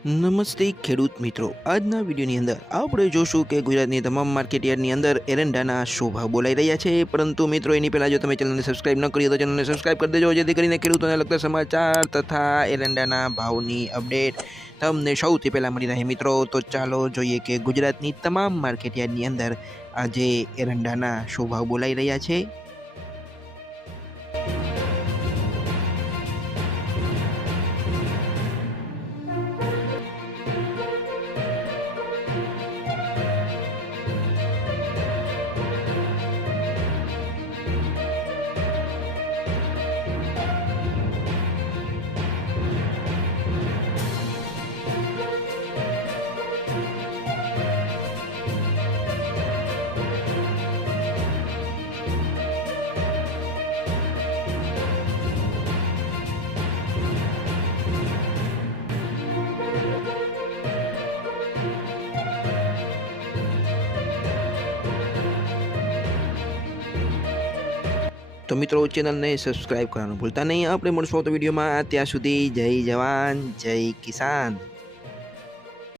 નમસ્તે ખેડૂત મિત્રો, આજના વિડીયોની અંદર આપણે જોશું કે ગુજરાતની તમામ માર્કેટયાર્ડની અંદર એરંડાના શું ભાવ બોલાઈ રહ્યા છે। પરંતુ મિત્રો એની પહેલાં જો તમે ચેનલને સબસ્ક્રાઇબ ન કરી હોય તો ચેનલને સબસ્ક્રાઇબ કરી દેજો, જેથી કરીને ખેડૂતોને લગતા સમાચાર તથા એરંડાના ભાવની અપડેટ તમને સૌથી પહેલાં મળી રહે। મિત્રો તો ચાલો જોઈએ કે ગુજરાતની તમામ માર્કેટયાર્ડની અંદર આજે એરંડાના શું ભાવ બોલાઈ રહ્યા છે। तो मित्रों चैनल ने सब्सक्राइब करना भूलता नहीं। આપણે મળશું તો વિડીયોમાં, ત્યાં સુધી જય જવાન જય કિસાન।